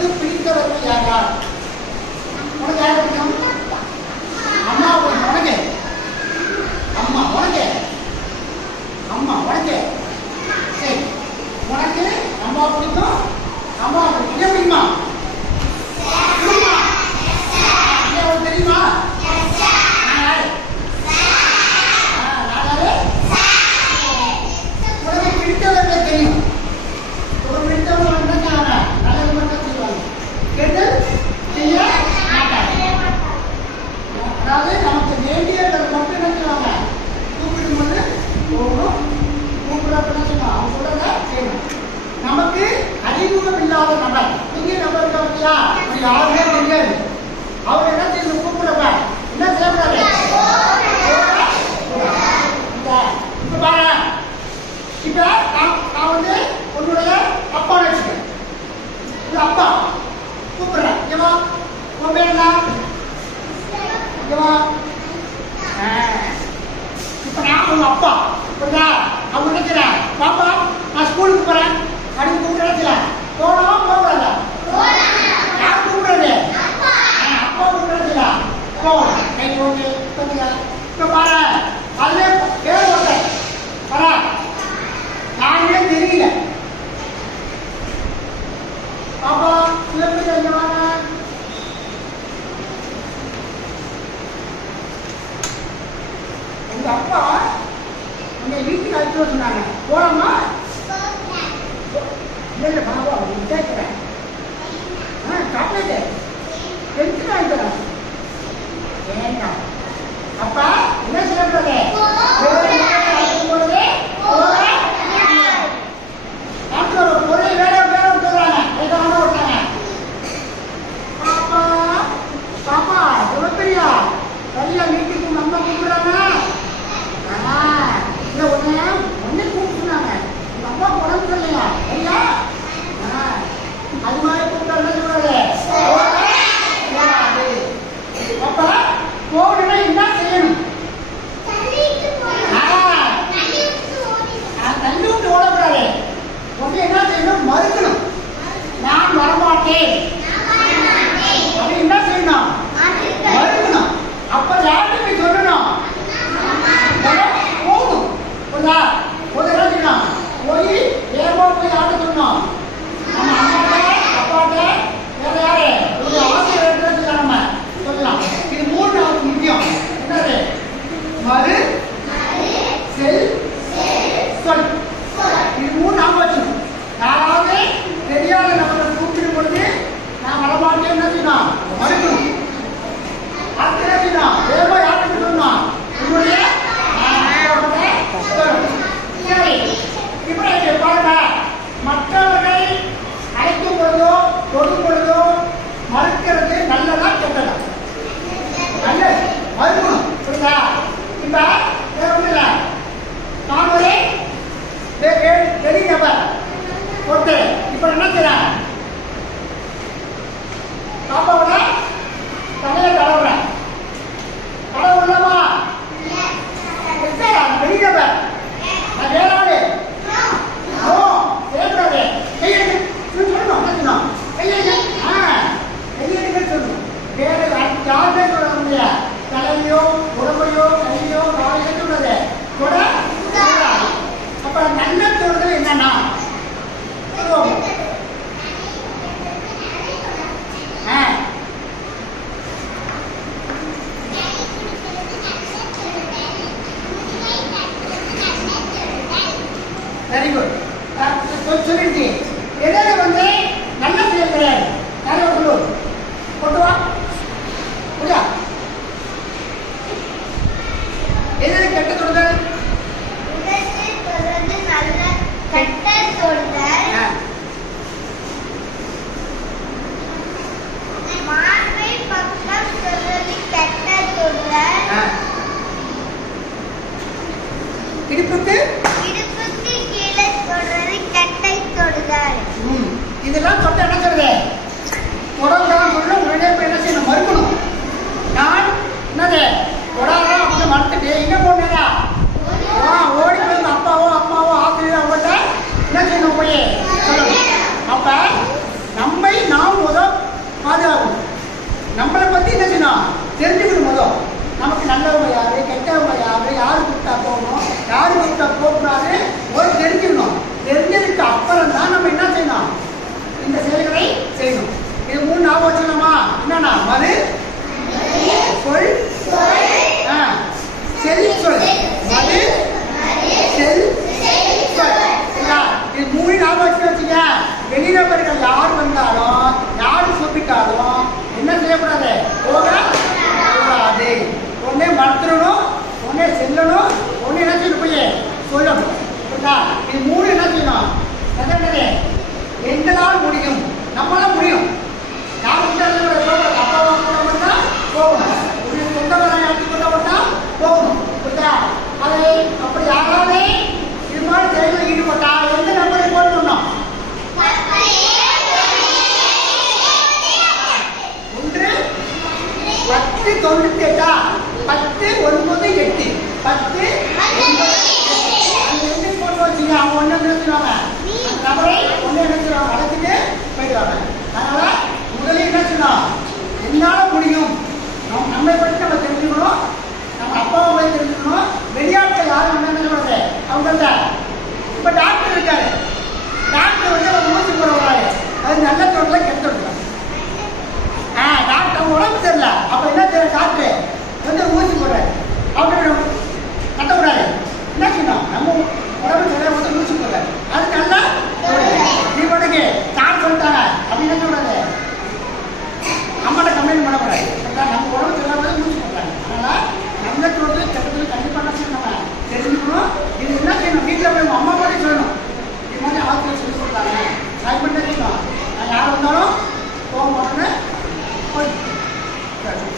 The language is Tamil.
உனக்கு பிடித்தவர்கள் யார் யார்? உனக்கு யார் பிடிக்கும்? அம்மா உனக்கு அம்மா உனக்கு அம்மா உனக்கு சரி உனக்கு அம்மா பிடிக்கும் அம்மா பிடிக்கும் ஏன் பிடிக்குமா? உனக்கு தெரியுமா? உனக்கு பிடித்தவர்கள் தெரியும். ஒரு பிடித்தவங்க என்ன செய்வாங்க? நல்லது மட்டும் செய்வாங்க, கெட்டல் செய்ய மாட்டாங்க. அதாவது நமக்கு வேண்டியதை மட்டும் என்ன செய்வாங்க? கூப்பிடும்போது போகணும், கூப்பிடுறப்ப என்ன செய்யணும்? அவங்க சொல்றத செய்யணும். நமக்கு அறிமுகம் இல்லாத நபர், நீங்க நபர் இருக்காங்க, யாருமே தெரியாது. அவர் என்ன செய்யணும்? கூப்பிடுறப்ப என்ன செய்யக்கூடாது? இப்ப பாருங்க, இப்ப நான் வந்து உன்னுடைய அப்பா வச்சுக்கேன். இந்த அப்பா கூப்பிடுறேன், ஏவா உன் பேர் என்ன? ஏவா இப்ப நான் உங்க அப்பா புரியுதா? அவங்க நினைக்கிறேன் பாப்பா நான் ஸ்கூலுக்கு போறேன் அப்படின்னு கூப்பிடுறேன். போனோம் போகக்கூடாது. யார் கூப்பிடுறது? அப்பா கூப்பிடுறதுல போகணும். கை போட்டு இப்ப பாரு, அதுல பேர் ஒருத்தர் வர யாருமே தெரியல. பாப்பா சிலப்பதி எங்க வாங்க? உங்க அப்பா உங்க வீட்டுக்கு அழைச்சு சொன்னாங்க, போலாமா? இல்ல பாபா கேட்கிறேன். சாக்லேட்டு டென்ஷன் ஆகிக்கிறேன். ஏண்டா அப்பா என்ன சொல்றது? பொருள் வேற வேற சொல்றாங்க. பாப்பா பாப்பா சிவப்பிரியா சரியா வீட்டுக்கு நம்ம கூப்பிடுறாங்க. இல்ல ஒன்னே கூப்பிட்டுருந்தாங்க, உங்க அப்பா உடம்பு இல்லையா சரியா? அது மாதிரி கூப்பிட்டு சொல்றாரு. அப்ப போகணும்னா என்ன செய்யணும்? தள்ளி விட்டு ஓடக்கூடாது. ஒன்று என்ன செய்யணும்? மறுக்கணும். நான் வரமாட்டேன் அப்படி என்ன செய்யணும்? மறுக்கணும். அப்ப யாருக்கு போய் சொல்லணும்? போகணும். ஒரு என்ன செய்யணும்? போய் ஏமா போய் யார்கிட்ட சொல்லணும்? நம்ம அம்மாட்ட அப்பாட்ட வேற யாரு ஒரு ஆசிரியர் நம்ம சொல்லலாம். இது மூணு நமக்கு முக்கியம். என்னது? மறு, செல், சொல். இது மூணு நாம வச்சுக்கணும். யாராவது தெரியாத நம்மளை கூப்பிடும் பொழுது நான் வரமாட்டேன் என்ன செய்யணும்? மறுக்கணும். அடுத்து என்ன செய்யணும்? வேற யாருக்கு சொல்லணும்? உங்களுடைய சரி. இப்ப பாருங்க, மற்றவர்கள் அழைக்கும் பொழுதோ தொடும் பொழுதோ மறுக்கிறது நல்லதா கெட்டதா? நல்லது. மறுக்கணும். புரியுதா? இப்ப வேற ஒண்ணு இல்ல, நான் ஒரு வெளி நபர் போட்டு இப்ப என்ன செய்யறேன்? பாப்பாவோட தலையை தடவுறேன். தடவு இல்லமா? வெளி நபர் நான் வேற ஆளு சொல்லக்கூடாது. கையெழுத்து சொல்லணும். கையெழுத்து கையெழுத்து சொல்லணும். வேற யாருமே சொல்ல முடியாது. தலையோ உடம்பையோ கையோ காலையோ சொல்றது கூட. அப்ப நல்ல சொல்றது என்னன்னா வெரி குட் சொல்லிடுச்சு. எதாவது வந்து நல்ல செயல் கிடையாது. நிறைய சொல்லு கொண்டு வா புரியா? எதாவது கெட்ட சொல்றது? இடுப்புக்கு கீழே சொல்றது கெட்டை தொடுதல். இதெல்லாம் புரியுதா? வெளிநபர்கள் யார் வந்தாலும் யாரு கூப்பிட்டாலும் என்ன செய்யக்கூடாது? போகக்கூடாது. உடனே மறந்துடணும், உடனே செல்லணும், உடனே என்ன செய்யணும்? போய் சொல்லணும். புரியுதா? இது மூணு என்ன செய்யணும்? எங்களால் முடியும், நம்மளால முடியும். யார் அப்பா மட்டும்தான் போகணும், சொந்தவராக யாருக்கு கொண்ட மட்டும் போகணும். புரியுதா? அதை அப்படி யாராவது இது மாதிரி செயலில் ஈடுபட்டா எந்த நம்பரை போன் பண்ணணும்? 1 10 98 10 9 8 10 9 போன் வச்சுங்க. அவங்க ஒன்று நினைச்சுவாங்க, நபரை ஒன்று நினைச்சுவாங்க, அழைச்சிட்டு போயிடுவாங்க. அதனால முதலில் என்ன செய்யணும்? என்னால் முடியும், நம்மை பற்றி நம்ம தெரிஞ்சுக்கணும், நம்ம அப்பாவை பற்றி தெரிஞ்சுக்கணும். வெளியாட்கள் யாரும் என்ன சொல்றது? அவங்கள்ட்ட இப்போ டாக்டர் இருக்காரு, டாக்டர் வந்து அவர் ஊசி போடுவாரு, அது நல்ல தொழில் கெட்ட தொழில். டாக்டர் உடம்பு தெரியல, அப்போ என்ன செய்யற? டாக்டர் வந்து ஊசி போடுறாரு, அவரு கட்டக்கூடாது. என்ன செய்யணும்? நம்ம உடம்பு தெரியல வந்து ஊசி போடுறாரு, அது நல்லா நீ பண்ணுங்க டாக்டர் சொல்லிட்டாங்க அப்படின்னு என்ன சொல்றாரு? அம்மாட்ட கம்ப்ளைண்ட் பண்ணக்கூடாது. நம்ம உடம்பு தெரியல ஊசி போடுறாங்க. அதனால நல்ல தொழில் கெட்டத்தில் கண்டிப்பாக என்ன செய்யணும்? தெரிஞ்சுக்கணும். இது என்ன செய்யணும்? வீட்டில் போய் அம்மா மாதிரி சொல்லணும், இது மாதிரி ஆசிரியர் சொல்லி சொல்லிட்டாங்க, அது மட்டும் செய்யணும். நான் யார் வந்தாலும் போக மாட்டேன்னு